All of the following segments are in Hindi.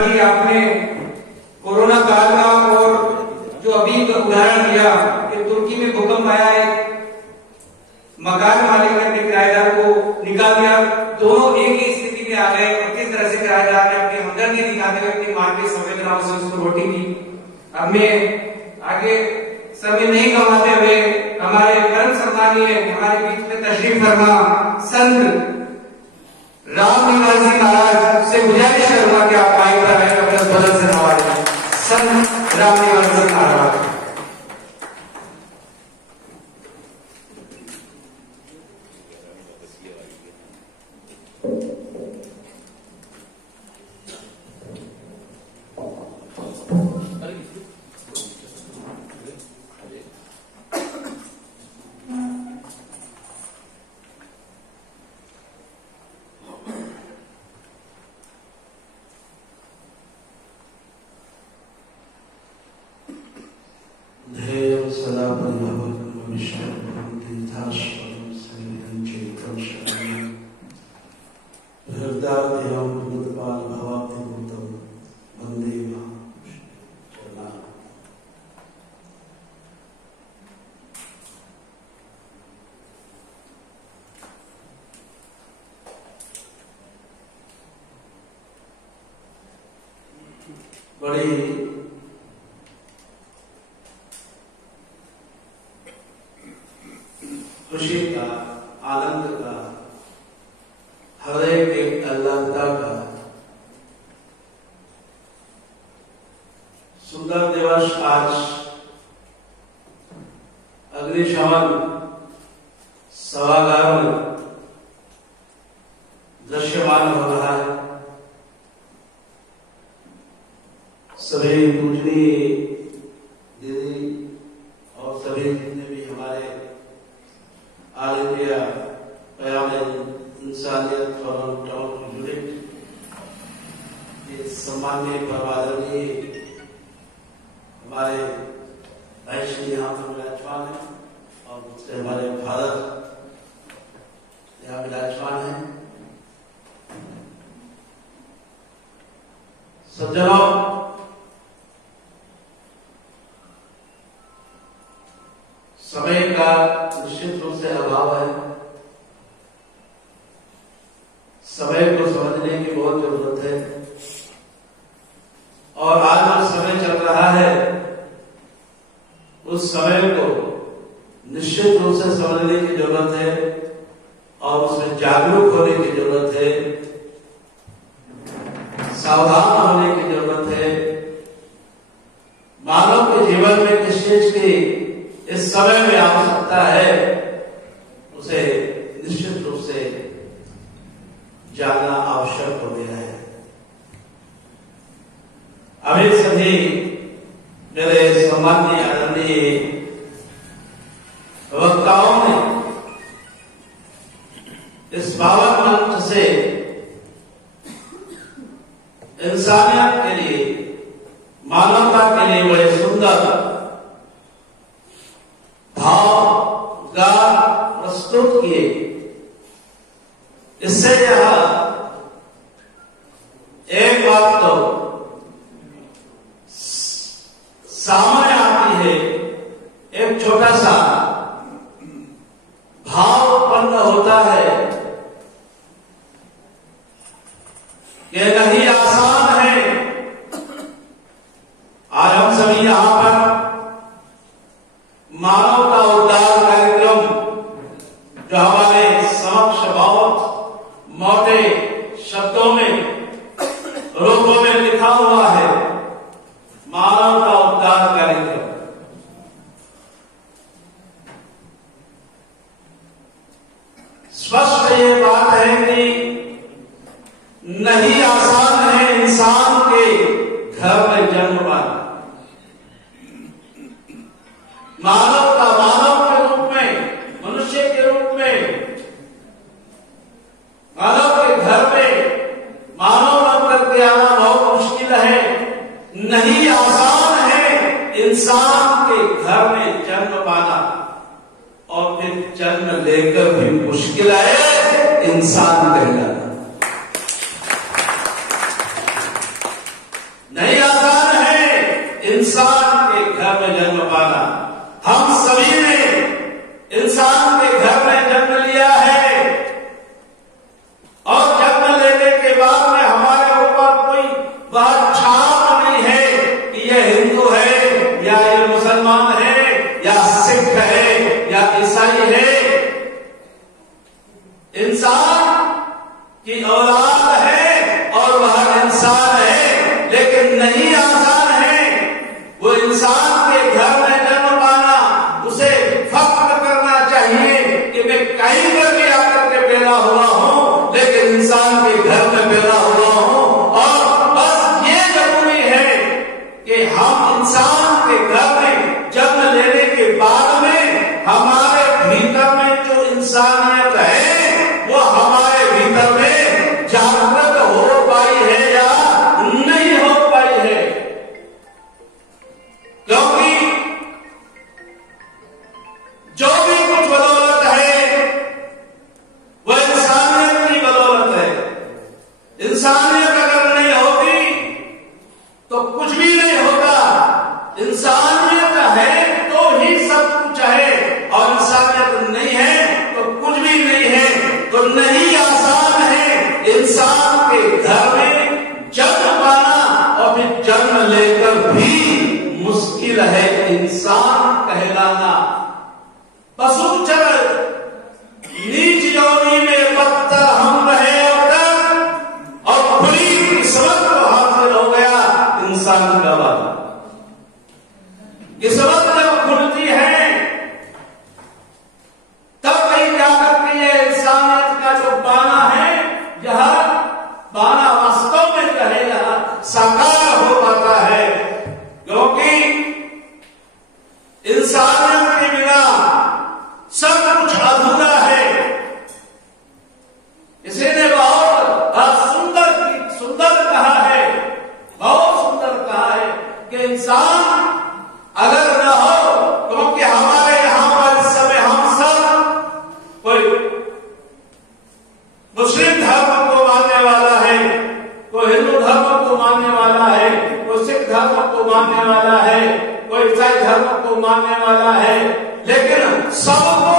आपने कोरोना काल का और जो अभी उदाहरण दिया कि तुर्की में भूकंप आया है, मकान मालिक ने अपने किराएदार को निकाल दिया, दोनों एक ही स्थिति में आ गए और किस तरह से किराएदार ने अपनी हमदर्दी दिखाते हुए अपनी मानवीय संवेदनाओं से उसको रोटी दी। हमें आगे समय नहीं गंवाते हुए हमारे परम सम्मानीय हमारे बीच में तशरीफ फरमा संत रामनिवास जी महाराज से गुजारिश करूंगा कि आप माइक पर आए अपने बदल से नवाजें। संत रामनिवास जी महाराज। बड़ी खुशी का, आनंद का, हृदय के अल्लाहता का सुंदर दिवस आज अग्निशमन सभागार में दृश्यमान हो रहा है। सभी पूजनीय दीदी और सभी जितने भी हमारे आलिया प्याम इंसानियत और टाउन यूनिट के सम्मान्य परमादरणीय हमारे भाई श्री यहाँ पर विराजमान है और दूसरे हमारे भारत यहाँ विराजमान है। सज्जनों, समय का निश्चित रूप से अभाव है। समय को समझने की बहुत जरूरत है और आज जो समय चल रहा है उस समय को निश्चित रूप से समझने की जरूरत है और उसमें जागरूक होने की जरूरत है, सावधान होने की जरूरत है। मानव के जीवन में किस चीज की इस समय में आवश्यकता है उसे निश्चित रूप से जानना आवश्यक हो गया है। अभी सभी मेरे सम्माननीय आदरणीय वक्ताओं ने इस पावन मंच से इंसानियत के लिए, मानवता के लिए बड़े सुंदर भाव गान प्रस्तुत किए। इससे यह एक बात तो सामने आती है, एक छोटा सा भाव उत्पन्न होता है कि नहीं आसान है। आज हम सभी यहां पर मानव का उद्धार कार्यक्रम जो हमारे समक्ष बहुत मोटे शब्दों में, रूपों में लिखा हुआ है, मानव का उद्धार कार्यक्रम। स्पष्ट ये बात है कि नहीं आसान है इंसान के घर में जन्म पाना। मानव का मानव के रूप में, मनुष्य के रूप में, मानव के घर में मानव बन करके आना बहुत मुश्किल है। नहीं आसान है इंसान के घर में जन्म पाना और फिर जन्म लेकर भी मुश्किल है इंसान कहलाना। इंसान के घर में जन्म पाना। हम सभी ने इंसान के घर में जन्म लिया है और जन्म लेने के बाद में हमारे ऊपर कोई वह छाप नहीं है कि यह हिंदू है या ये मुसलमान है या सिख है या ईसाई है। इंसान की औलाद है और वह इंसान है, लेकिन नहीं आसान है वो इंसान के घर में जन्म पाना। उसे फख्र करना चाहिए कि मैं कहीं पर भी आकर के पैदा हुआ हूं, लेकिन इंसान के घर में पैदा हुआ हूं। और बस ये जरूरी है कि हम इंसान के घर में जन्म लेने के बाद में हमारे भीतर में जो इंसानियत है वो हमारे भीतर में जागृत हो पाई है या नहीं हो पाई है। क्योंकि जो भी कुछ बदौलत है वह इंसानियत की बदौलत है। इंसानियत अगर नहीं होती तो कुछ भी नहीं होता। इंसानियत है तो ही सब कुछ है, और इंसानियत नहीं है तो कुछ भी नहीं है। तो नहीं आसान है इंसान के घर में जन्म पाना, और फिर जन्म लेकर भी मुश्किल है इंसान कहलाना। पशु चर नीच योनि में बदतर हम रहे और खुली किस्मत को हासिल हो गया इंसान का वादा। किस्मत जब खुलती है तब कहीं जाकर के ये इंसानियत का जो बाना है, यह बाना वास्तव में जो है यह साकार हो पाता है। क्योंकि इंसानियत के बिना सब कुछ अधूरा है। किसी ने बहुत सुंदर कहा है, बहुत सुंदर कहा है कि इंसान अगर न हो, क्योंकि हमारे यहां पर इस समय हम सब कोई मुस्लिम धर्म को मानने वाला है, कोई हिंदू धर्म को मानने वाला है, कोई सिख धर्म को मानने वाला है, कोई ईसाई धर्म को मानने वाला है, लेकिन सबको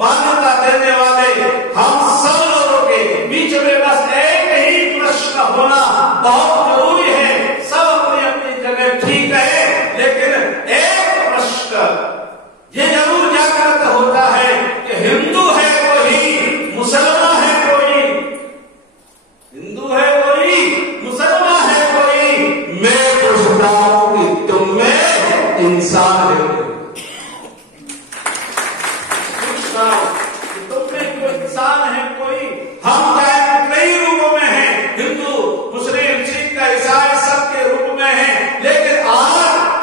मान्यता देने वाले हम सब लोगों के बीच में बस एक ही प्रश्न होना बहुत जरूरी है। सब अपनी अपनी जगह ठीक है, लेकिन एक प्रश्न ये जरूर जागृत होता है कि हिंदू है कोई, मुसलमान है कोई, हिंदू है कोई, मुसलमान है कोई। मैं पूछता हूं कि तुम में इंसान है कोई? पूछता हूं कि तुम में कोई इंसान है कोई? हम चाहे कई रूपों में हैं, हिंदू, मुस्लिम, सिख, ईसाई सबके रूप में हैं, लेकिन आज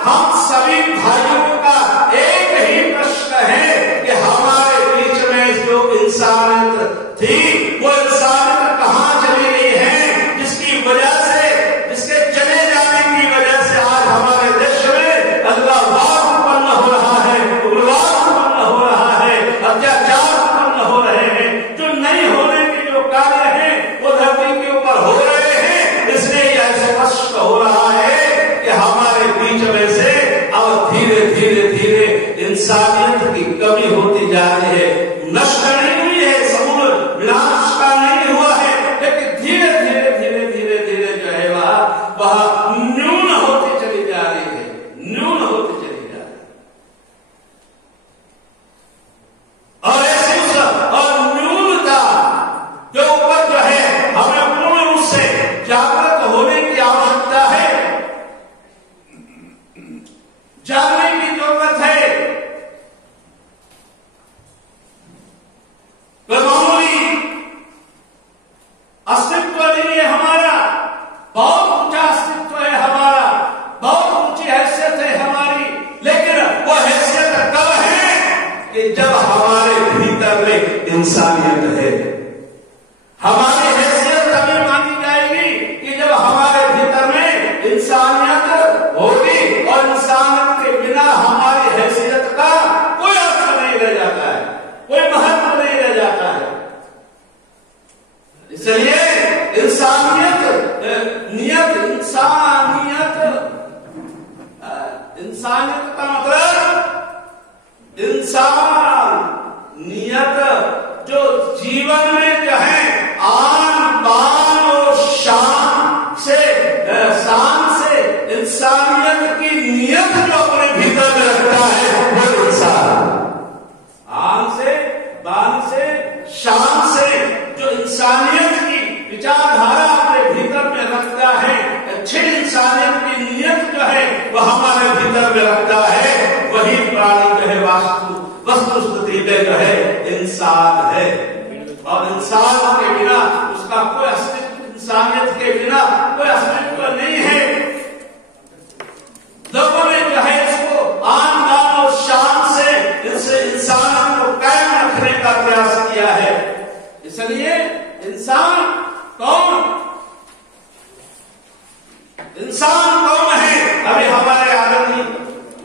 हम सभी भाइयों का एक ही प्रश्न है कि हमारे बीच में जो इंसानियत थी वो इंसानियत कहां चली गई है, जिसकी वजह से, जिसके चले जाने की वजह से आज हमारे देश में अलगाववाद उत्पन्न हो रहा है, उग्रवाद उत्पन्न हो रहा है, अत्याचार उत्पन्न हो रहे हैं। जो नहीं होने के जो कार्य हैं वो धरती के ऊपर हो रहे हैं। इसलिए यह स्पष्ट हो रहा है कि हमारे बीच में से अब धीरे धीरे धीरे इंसानियत की कमी होती जा रही है। नष्ट नहीं हुई है, समूल विनाश का नहीं हुआ है, लेकिन धीरे धीरे धीरे धीरे धीरे जो है वह न्यून होती चली जा रही है, न्यून होती चली जा रही है। और ऐसे और न्यूनता के ऊपर जो है हमें पूर्ण रूप से जागृत होने की आवश्यकता है, जानने की जरूरत है। मामूली अस्तित्व नहीं है हमारा, बहुत ऊंचा अस्तित्व है हमारा, बहुत ऊंची हैसियत है हमारी, लेकिन वो हैसियत कब है कि जब हमारे भीतर में इंसानियत है। हमारी हैसियत तभी मानी जाएगी कि जब हमारे भीतर में इंसानियत होगी, और इंसानियत के बिना हमारी हैसियत का कोई अर्थ नहीं रह जाता है, कोई महत्व नहीं रह जाता है। इसलिए इंसानियत इंसानियत का मतलब इंसानियत जो जीवन में जो है आन बान और शान से इंसानियत की नियत जो अपने भीतर में रखता है वो इंसान। आन से बान से शान से जो इंसानियत की विचारधारा अपने भीतर में रखता है, अच्छे इंसानियत की नियत जो है वह हमारे भीतर में रखता है, वही प्राणी जो है वस्तु स्थिति में जो है इंसान है। और इंसान के बिना उसका कोई अस्तित्व, इंसानियत के बिना कोई अस्तित्व नहीं है। लोगों ने जो है इसको आन बान और शान से इससे इंसान को कायम रखने का प्रयास किया है। इसलिए इंसान कौन है? अभी हमारे आदरणीय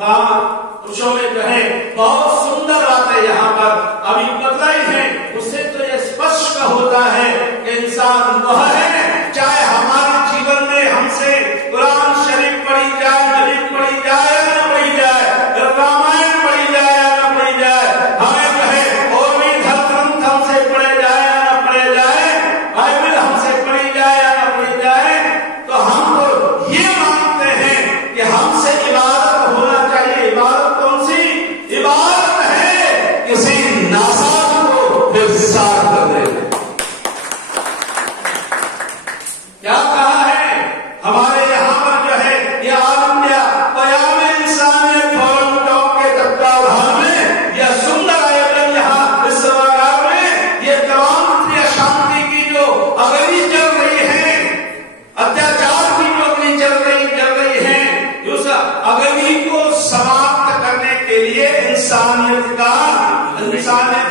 महापुरुषों में जो है बहुत सुंदर बातें यहाँ पर अभी बतलाई है। उससे तो ये स्पष्ट होता है कि इंसान वह है, चाहे हमारे जीवन में हमसे कुरान शरीफ पढ़ी जाए, नबी पढ़ी जाए या न पढ़ी जाए, रामायण पढ़ी जाए या न पढ़ी जाए, हमें जो है और भी धर्म हमसे पढ़े जाए या न पढ़े जाए, बाइबल हमसे पढ़ी जाए या न पढ़ी जाए, तो हम तो ये मानते हैं कि हमसे इबादत होना चाहिए। इबादत कौन सी? इबादत है किसी नासाज को फिर साथ कर देना। क्या कहा है हमारे यहाँ पर जो है ये आलमिया पयाम इंसानियत फोरम टॉक के तत्वावधान में यह सुंदर आयोजन यहाँ इस सभागार में ये तमाम शांति की जो अगली चल रही है, अत्याचार की जो अगली चल रही है, उस अगली को समाप्त करने के लिए इंसानियत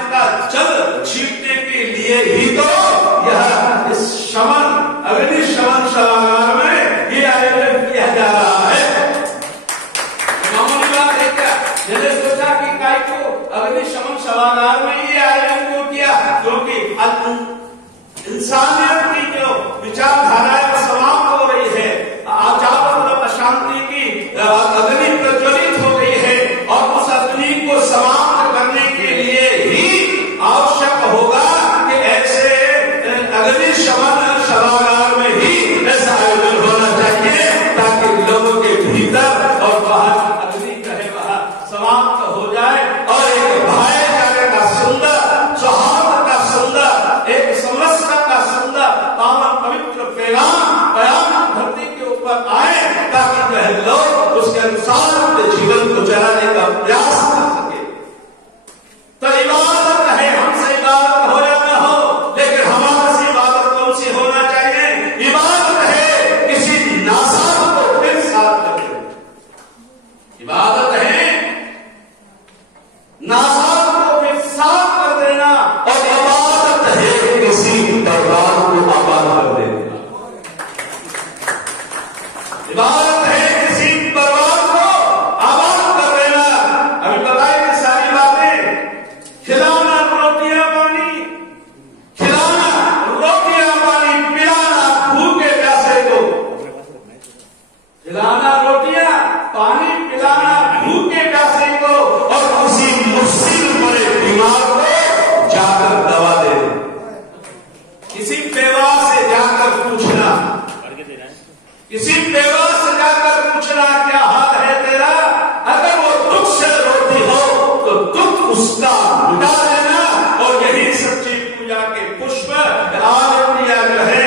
का जल छीटने के लिए ही तो यह इस अग्नि शमन सभागार में ये आयोजन किया जा रहा है। मामूली बात है क्या? मैंने सोचा कि काय को अग्नि शमन सभागार में ये आयोजन क्यों किया? क्योंकि इंसानियत की जो विचारधारा है समाप्त हो रही है, मतलब अशांति की अग्नि प्रज्वलित हो गई है, और उस अग्नि को समाप्त करने के लिए ही आवश्यक होगा कि ऐसे अग्नि शमन सभागार में ही ऐसा आयोजन होना चाहिए, ताकि लोगों के भीतर और बाहर अग्नि जो है वह समाप्त हो जाए और एक भाईचारे का सुंदर, सौहार्द का सुंदर, एक समरसता का सुंदर पावन पवित्र पैगाम धरती के ऊपर आए, ताकि वह लोग उसके अनुसार अपने जीवन को चलाने का प्रयास कर सके। तो इबादत है, हमसे इबादत हो या न हो, लेकिन हमारे से इबादत कौन सी होना चाहिए? इबादत है किसी नासाज को फिर साथ कर देना। इबादत है नासाज को फिर साथ कर देना, और इबादत है किसी परिवार को आबाद कर देना। इबादत है किसी परिवार को आबाद कर देना। अभी बताए कि सारी बातें, खिलाना रोटियां पानी, खिलाना रोटियां पानी, पिलाना भूखे प्यासे को, खिलाना रोटियां पानी, पिलाना भूखे प्यासे को, और किसी मुश्किल पड़े बीमार को जाकर दवा दे, किसी बेवा से जाकर पूछना, किसी बेवा से जाकर पूछना क्या हाल है तेरा। अगर वो दुख से रोती हो तो दुख उसका मिटा देना, और यही सच्ची पूजा के पुष्प आलमिया जो है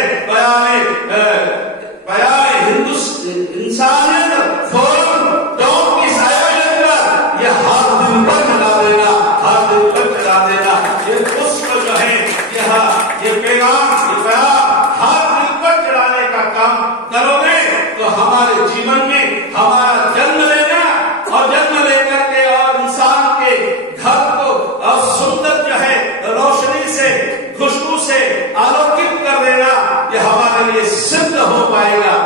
इंसानियत फोरम टॉक इस आयोजन पर यह हर दिन पर चला देना, हर दिन पर चला देना। ये पुष्प जो है ये पैगाम हर दिन पर चलाने का काम करोगे तो हमारे जीवन में हमारा जन्म लेना, और जन्म लेकर के और इंसान के घर को और सुंदर जो है रोशनी से, खुशबू से आलोकित कर देना, यह हमारे लिए सिद्ध हो पाएगा।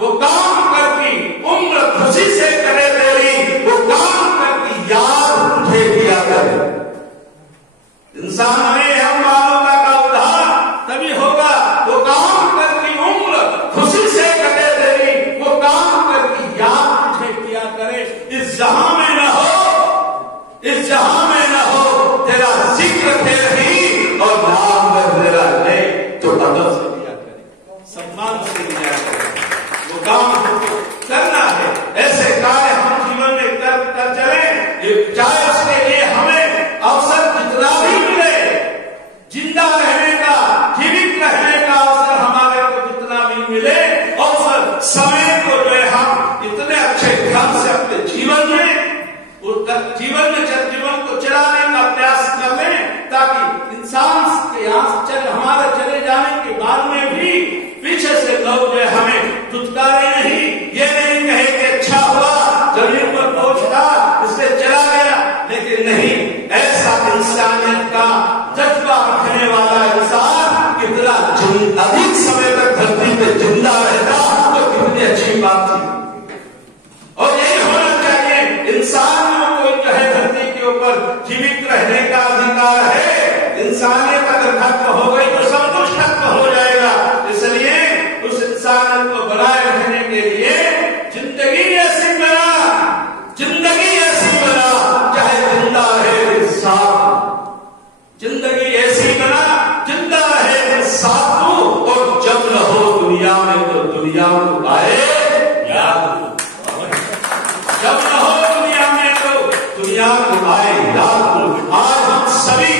वो काम करके उम्र खुशी से करे तेरी, वो काम करके याद तुझे किया करे। इंसान में हम मानवता का उद्धार तभी होगा, वो काम करके उम्र खुशी से कटे तेरी, वो काम करके काम करना है। ऐसे कार्य हम जीवन में कर चले, चाहे उसके लिए हमें अवसर जितना भी मिले, जिंदा रहने का, जीवित रहने का अवसर हमारे को जितना भी मिले, अवसर समय को जो है हम इतने अच्छे ढंग से अपने जीवन को चलाने का प्रयास कर लें, ताकि इंसान के यहाँ हमारे चले जाने के बाद में भी पीछे से लोग जो है हमें दुत्कारे नहीं, ये नहीं कहे कि अच्छा हुआ जमीन पर पहुंचता इससे चला गया, लेकिन नहीं, ऐसा इंसानियत का जज्बा रखने वाला इंसान कितना अधिक समय तक धरती पे जिंदा रहता तो कितनी अच्छी बात थी। और यही होना चाहिए, इंसानियों को जो है धरती के ऊपर जीवित रहने का अधिकार है। इंसानियत अगर खत्म हो गई तो सब कुछ खत्म हो जाएगा। इसलिए उस इंसानियत को बनाए रखने के लिए जिंदगी ऐसी बना, चाहे जिंदा रहे इंसान, जिंदगी ऐसी बना जिंदा रहे इंसान को, और जब रहो दुनिया में तो दुनिया को आए याद, जब रहो दुनिया में तो दुनिया को आए याद। आज हम सभी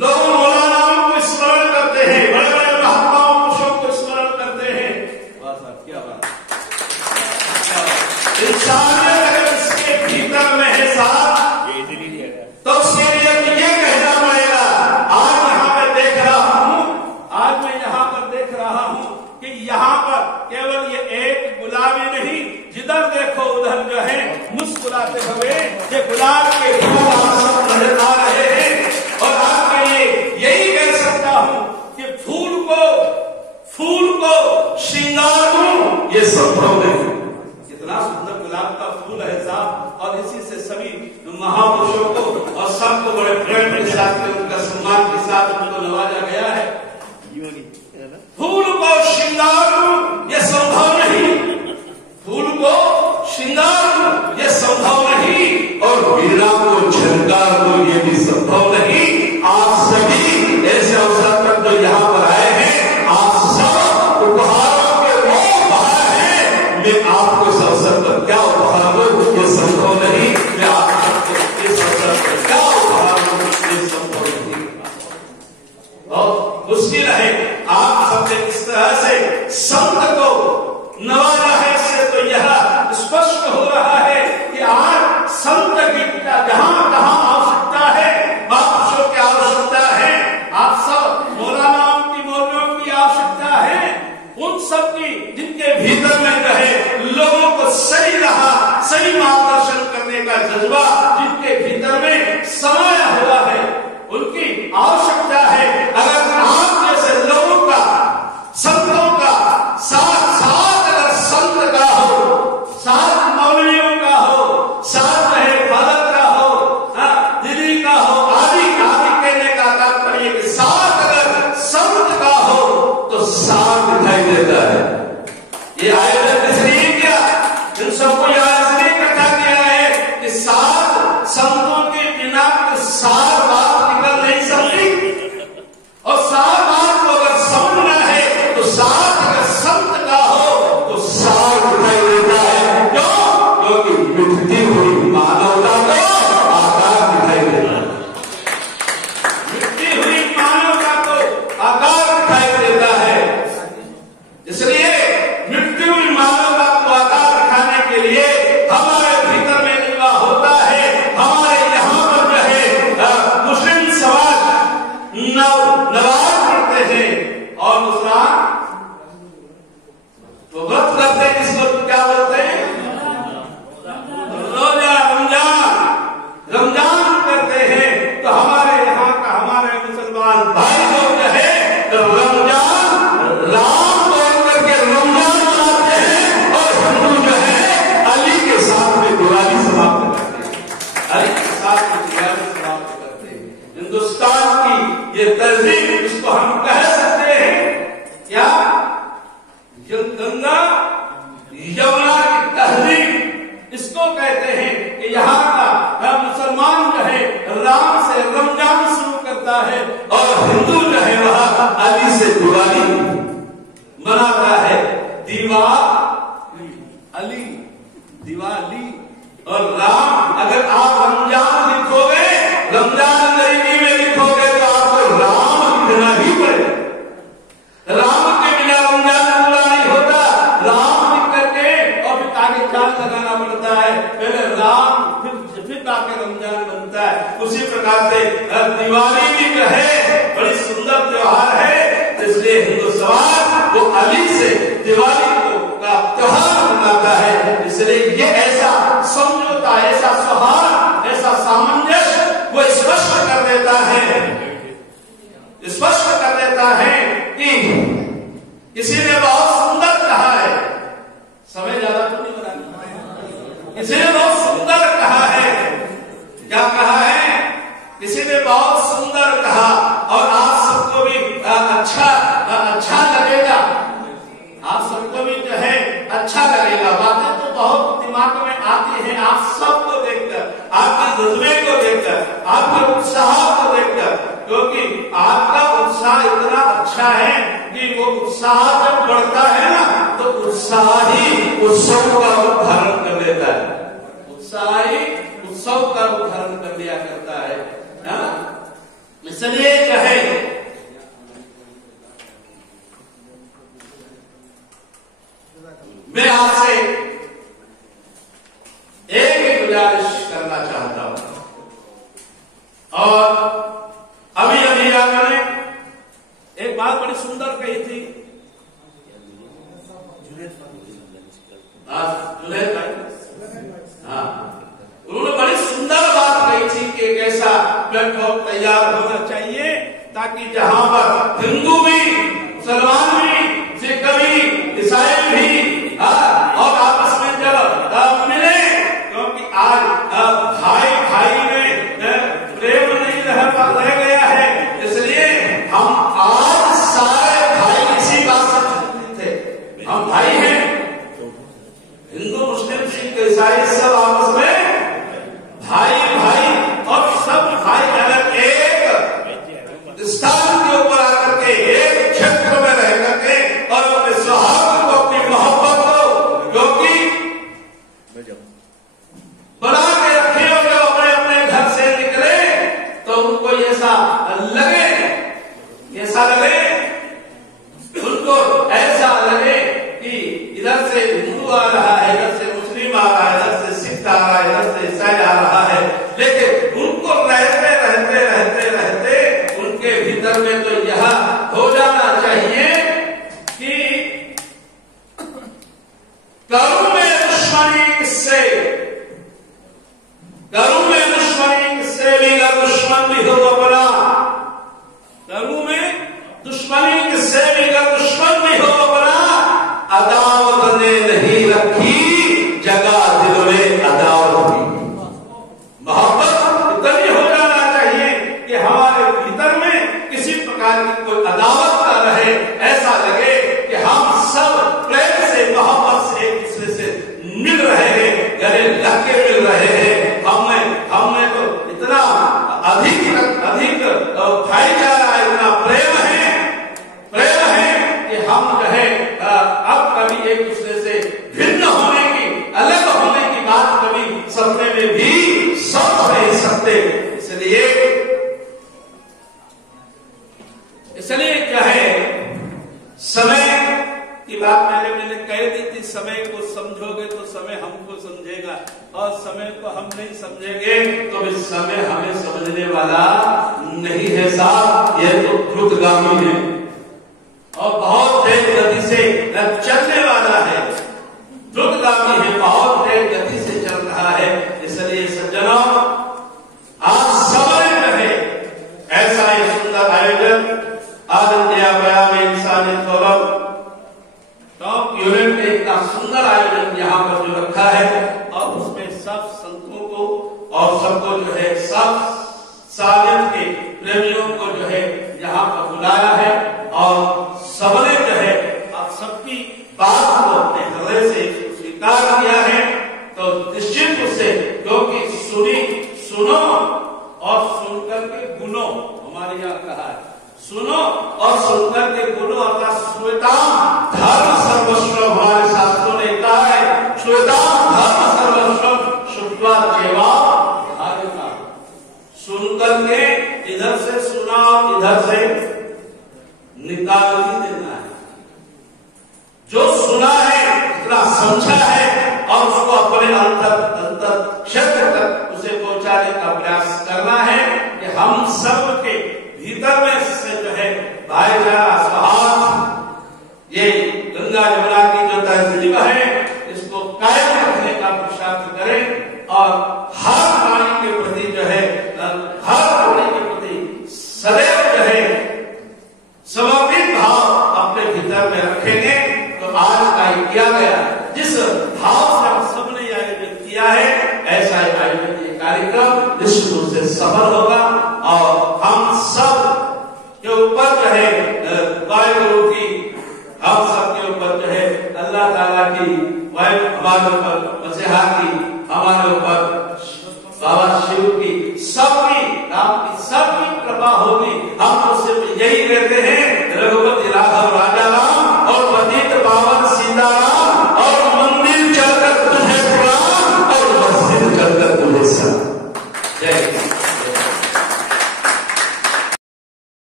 लोग मौलानाओं को स्मरण करते हैं, बड़े बड़े महात्माओं पुरुषों को स्मरण करते हैं। क्या बात, इंसानियत अगर इसके भीतर में है साहब, तो उसके लिए ये कहना पड़ेगा। आज यहाँ पर देख रहा हूँ कि यहाँ पर केवल ये एक गुलाबी नहीं, जिधर देखो उधर जो है मुस्कुराते हुए ये गुलाब के फूल नजर आ रहे हैं। और आपके लिए यही कह सकता हूँ कि फूल को श्रृंगार दूं, ये संभव नहीं। कितना सुंदर गुलाब का फूल है साहब, और इसी से सभी महापुरुषों को और सबको बड़े प्रेम के साथ, उनका सम्मान के साथ उनको नवाजा गया है। फूल को श्रृंगार दूं, ये संभव नहीं, फूल को श्रृंगार दूं, ये संभव नहीं, और वीरा को झंकार दूं, ये भी संभव नहीं। आप सभी ऐसे अवसर पर जो यहाँ पर आए हैं, आप सब उपहारों के वो बाहर हैं। मैं आपको इस अवसर पर क्या उपहार दूं, ये संभव नहीं। मैं आपको इस अवसर पर क्या उपहार दूं, ये संभव नहीं। बहुत मुश्किल है। आप सबने इस तरह से संत को नवाजा है, इससे तो यह स्पष्ट हो रहा है कि आज संत की जहां जहां आवश्यकता है, महापुरुषों की आवश्यकता है, आप सब मौलानाओं की, मौलवियों की आवश्यकता है, उन सब की जिनके भीतर में रहे लोगों को सही राह, सही मार्गदर्शन करने का जज्बा जिनके भीतर में समाया हुआ है, उनकी आवश्यकता है। अगर आप जैसे लोगों का, संतों का साथ अगर संत का हो, साथ मौलवियों का हो, साथ रहे भगत का हो, दीदी का हो, आदि कहने का तात्पर्य कि साथ अगर संत का हो तो साथ दिखाई देता है। ये आयोजन इसलिए किया, इन सबको यहाँ इसलिए इकट्ठा किया है कि साथ संतों के बिना सार बात निकल नहीं सकती, और सार बात को अगर समझना है तो साथ अगर संत का हो तो सार दिखाई देता है। क्यों? क्योंकि मिटती हुई मानवता को आकार दिखाई देता है, मिटती हुई मानवता को आकार दिखाई देता है। इसलिए मिटती हुई मानवता को आकार दिखाने के लिए हमारे भीतर में निर्वाह होता है। हमारे यहाँ पर जो है मुस्लिम समाज नवाज पढ़ते हैं, और मुसलमान तो व्रत करते हैं, जिसको क्या बोलते हैं, रोजा, रमजान करते हैं। तो हमारे यहाँ का, हमारे मुसलमान भाई लोग जो है रमजान राम बोल करके रमजान मनाते हैं, और हिंदू जो है अली के साथ में दिवाली समाप्त करते हैं, अली के साथ में दिवाली समाप्त करते हैं। हिंदुस्तान की ये तहजीब, इसको हम कह सकते हैं क्या, गंगा यमुना की तहजीब इसको कहते हैं कि यहाँ का मुसलमान जो है राम से रमजान शुरू करता है, और हिंदू जो है वह अली से दिवाली मनाता है। दीवार अली, दिवाली और राम। अगर आप रमजान लिखोगे, रमजान अंग्रेजी में लिखोगे तो आपको राम लिखना ही पड़ेगा। राम के बिना रमजान पूरा नहीं होता। राम लिख करके और फिर आगे चाल लगाना पड़ता है। पहले राम फिर आके रमजान बनता है। उसी प्रकार से दिवाली भी जो है बड़ी सुंदर त्योहार है, इसलिए हिंदू समाज वो अली से दिवाली को का त्योहार मनाता है। इसलिए ये ऐसा समझौता, ऐसा सौहार्द, ऐसा सामंजस्य वो स्पष्ट कर देता है, स्पष्ट कर देता है कि किसी ने बहुत सुंदर कहा है, समय ज्यादा तो नहीं बनाना, किसी ने बहुत सुंदर कहा है। क्या कहा है? किसी ने बहुत सुंदर कहा और आप सबको भी अच्छा लगेगा, आप सबको भी जो है अच्छा लगेगा। बातें तो बहुत दिमाग में आती हैं आप सबको देखकर, आपके जज्बे को देखकर, आपके उत्साह को देखकर, क्योंकि आपका उत्साह इतना अच्छा है कि वो उत्साह जब बढ़ता है ना तो उत्साह ही उत्सव का रूप धारण कर लेता है। उत्साह ही उत्सव का रूप धारण कर लिया करता है ना। इसलिए जो है मैं आपसे एक ही गुजारिश करना चाहता हूं। और अभी आपने एक बात बड़ी सुंदर कही थी, जुनैद भाई, हाँ, उन्होंने बड़ी सुंदर बात कही थी कि एक ऐसा प्लेटफॉर्म तैयार होना चाहिए ताकि जहां पर हिंदू भी, मुसलमान भी, सिख भी, ईसाई भी और आपस में जब मिले, क्योंकि आज भाई में प्रेम नहीं रह गया है। इसलिए हम आज सारे भाई इसी बात से चिंतित थे। हम भाई हैं, हिंदू, मुस्लिम, सिख, ईसाई सब आपस में भाई और सब भाई अगर एक स्थान के ऊपर आकर के, एक क्षेत्र में रह करके और अपने सौहार्द को, अपनी मोहब्बत को, क्योंकि बना के रखे और जो अपने अपने घर से निकले तो उनको ऐसा लगे, उनको ऐसा लगे कि इधर से हिंदू आ रहा है, इधर से मुस्लिम आ रहा है, इधर से सिख आ रहा है, इधर से ईसाई आ रहा है। लेकिन उनको रहते उनके भीतर में तो यह हो जाना चाहिए कि करूं मैं दुश्मनी किससे, करूं मैं दुश्मनी किससे भी, अगर दुश्मन भी हो अपना, करूं मैं दुश्मनी किससे भी, अगर दुश्मन भी हो अपना, अदावत ने नहीं रखी जगह दिल में अदावत की। मोहब्बत इतनी हो जाना चाहिए कि हमारे भीतर में किसी प्रकार की कोई अदावत न रहे, ऐसा लगे कि हम सब प्रेम से, मोहब्बत से एक दूसरे से मिल रहे हैं, गले लग के मिल रहे हैं। हमें तो इतना अधिक भाईचारा, इतना प्रेम है कि हम जो है अब कभी एक दूसरे से भिन्न होने की, अलग होने की बात कभी सपने में भी सोच नहीं सकते। इसलिए क्या है, समय की बात मैंने कह दी थी, समय को समझोगे तो समय हमको समझेगा, और समय को हम नहीं समझेंगे तो भी समय हमें समझने वाला नहीं है साहब। यह तो द्रुतगामी है और बहुत तेज गति से चलने वाला है, द्रुतगामी है, बहुत तेज गति से चल रहा है। इसलिए सज्जनों, आप सबने रहे ऐसा ही सुंदर आयोजन आज इंडिया में इंसानी फोरम टॉप यूनिट ने इतना सुंदर आयोजन यहाँ पर जो रखा है, और उसमें सब संतों को और सबको जो है, सब साबित के प्रेमियों को जो है यहाँ पर बुलाया है, और सबने जो है आप सबकी बात को अपने हृदय से स्वीकार किया है। तो निश्चित रूप से, क्योंकि सुनो और सुनकर के गुनो, हमारे यहाँ कहा है, सुनो और सुनकर के गुनो, अर्थात श्वेताम धर्म सर्वस्व, हमारे शास्त्रों ने कहा है समझा है और उसको अपने अंतर क्षेत्र तक उसे पहुंचाने का प्रयास करना है कि हम सब के भीतर में से जो है भाईचारा, सौहार्द, ये गंगा यमुना की जो तहजीब है इसको कायम रखने का पुरुषार्थ करें और हर प्राणी के प्रति जो है, हर प्राणी के प्रति सदैव जो है समर्पित भाव अपने भीतर में रखेंगे तो आज का ये किया गया जिस भाव से हम सबने आयोजित किया है ऐसा आयोजित ये कार्यक्रम निश्चित रूप से सफल होगा और हम सब के ऊपर जो है वायुगुरु की, हम सब के ऊपर जो है अल्लाह ताला की हमारे ऊपर